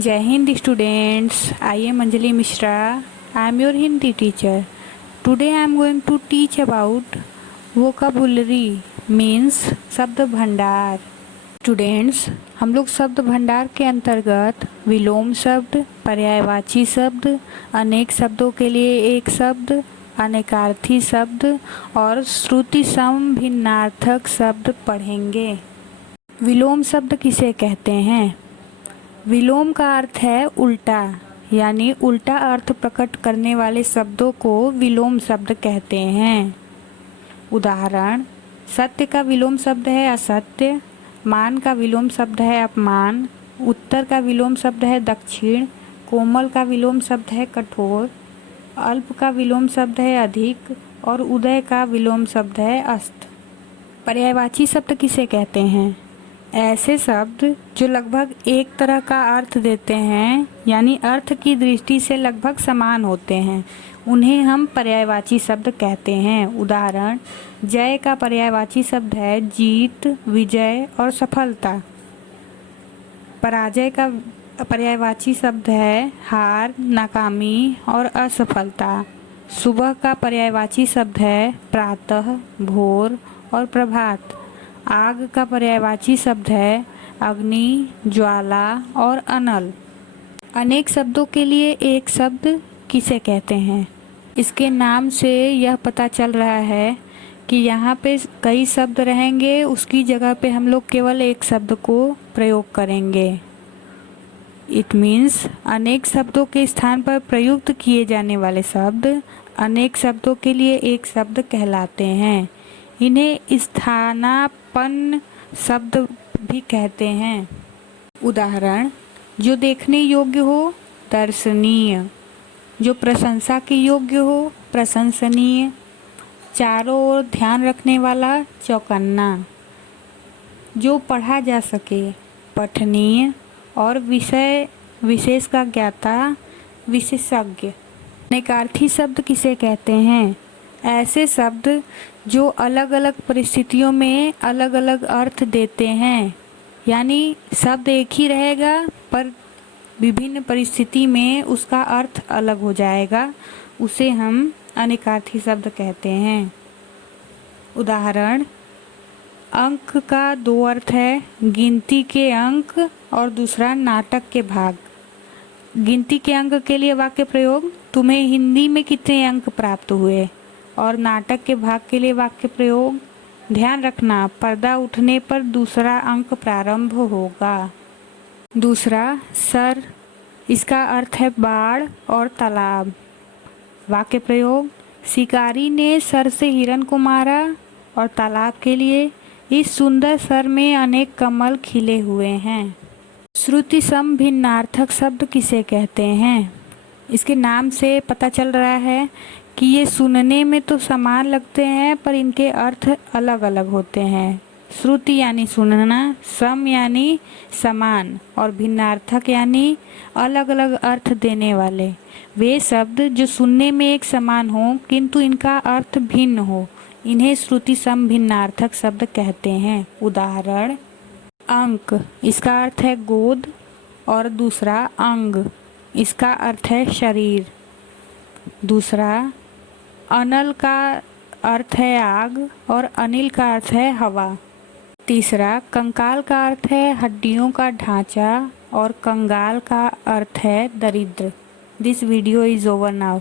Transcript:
जय Hind students, I am Anjali Mishra. I am your Hindi teacher. Today I am going to teach about vocabulary means शब्द भंडार। Students, हम लोग शब्द भंडार के अंतर्गत विलोम शब्द, पर्यायवाची शब्द, अनेक शब्दों के लिए एक शब्द, अनेकार्थी शब्द और श्रुति सम भिन्नार्थक शब्द पढ़ेंगे। विलोम शब्द किसे कहते हैं? विलोम का अर्थ है उल्टा, यानी उल्टा अर्थ प्रकट करने वाले शब्दों को विलोम शब्द कहते हैं। उदाहरण, सत्य का विलोम शब्द है असत्य, मान का विलोम शब्द है अपमान, उत्तर का विलोम शब्द है दक्षिण, कोमल का विलोम शब्द है कठोर, अल्प का विलोम शब्द है अधिक और उदय का विलोम शब्द है अस्त। पर्यायवाची शब्द किसे कहते हैं? ऐसे शब्द जो लगभग एक तरह का अर्थ देते हैं, यानी अर्थ की दृष्टि से लगभग समान होते हैं, उन्हें हम पर्यायवाची शब्द कहते हैं। उदाहरण, जय का पर्यायवाची शब्द है जीत, विजय और सफलता। पराजय का पर्यायवाची शब्द है हार, नाकामी और असफलता। सुबह का पर्यायवाची शब्द है प्रातः, भोर और प्रभात। आग का पर्यायवाची शब्द है अग्नि, ज्वाला और अनल। अनेक शब्दों के लिए एक शब्द किसे कहते हैं? इसके नाम से यह पता चल रहा है कि यहाँ पे कई शब्द रहेंगे, उसकी जगह पे हम लोग केवल एक शब्द को प्रयोग करेंगे। इट मीन्स अनेक शब्दों के स्थान पर प्रयुक्त किए जाने वाले शब्द अनेक शब्दों के लिए एक शब्द कहलाते हैं। इन्हें स्थानापन्न शब्द भी कहते हैं। उदाहरण, जो देखने योग्य हो दर्शनीय, जो प्रशंसा के योग्य हो प्रशंसनीय, चारों ओर ध्यान रखने वाला चौकन्ना, जो पढ़ा जा सके पठनीय और विषय विशेष का ज्ञाता विशेषज्ञ। अनेकार्थी शब्द किसे कहते हैं? ऐसे शब्द जो अलग अलग परिस्थितियों में अलग अलग अर्थ देते हैं, यानी शब्द एक ही रहेगा पर विभिन्न परिस्थिति में उसका अर्थ अलग हो जाएगा, उसे हम अनेकार्थी शब्द कहते हैं। उदाहरण, अंक का दो अर्थ है, गिनती के अंक और दूसरा नाटक के भाग। गिनती के अंक के लिए वाक्य प्रयोग, तुम्हें हिंदी में कितने अंक प्राप्त हुए, और नाटक के भाग के लिए वाक्य प्रयोग, ध्यान रखना पर्दा उठने पर दूसरा अंक प्रारंभ होगा। दूसरा, सर, इसका अर्थ है बाढ़ और तालाब। वाक्य प्रयोग, शिकारी ने सर से हिरन को मारा, और तालाब के लिए, इस सुंदर सर में अनेक कमल खिले हुए हैं। श्रुति सम भिन्नार्थक शब्द किसे कहते हैं? इसके नाम से पता चल रहा है कि ये सुनने में तो समान लगते हैं पर इनके अर्थ अलग अलग होते हैं। श्रुति यानी सुनना, सम यानी समान और भिन्नार्थक यानी अलग अलग अर्थ देने वाले। वे शब्द जो सुनने में एक समान हो किंतु इनका अर्थ भिन्न हो, इन्हें श्रुति सम भिन्नार्थक शब्द कहते हैं। उदाहरण, अंक, इसका अर्थ है गोद, और दूसरा अंग, इसका अर्थ है शरीर। दूसरा, अनल का अर्थ है आग और अनिल का अर्थ है हवा। तीसरा, कंकाल का अर्थ है हड्डियों का ढांचा और कंगाल का अर्थ है दरिद्र। This video is over now.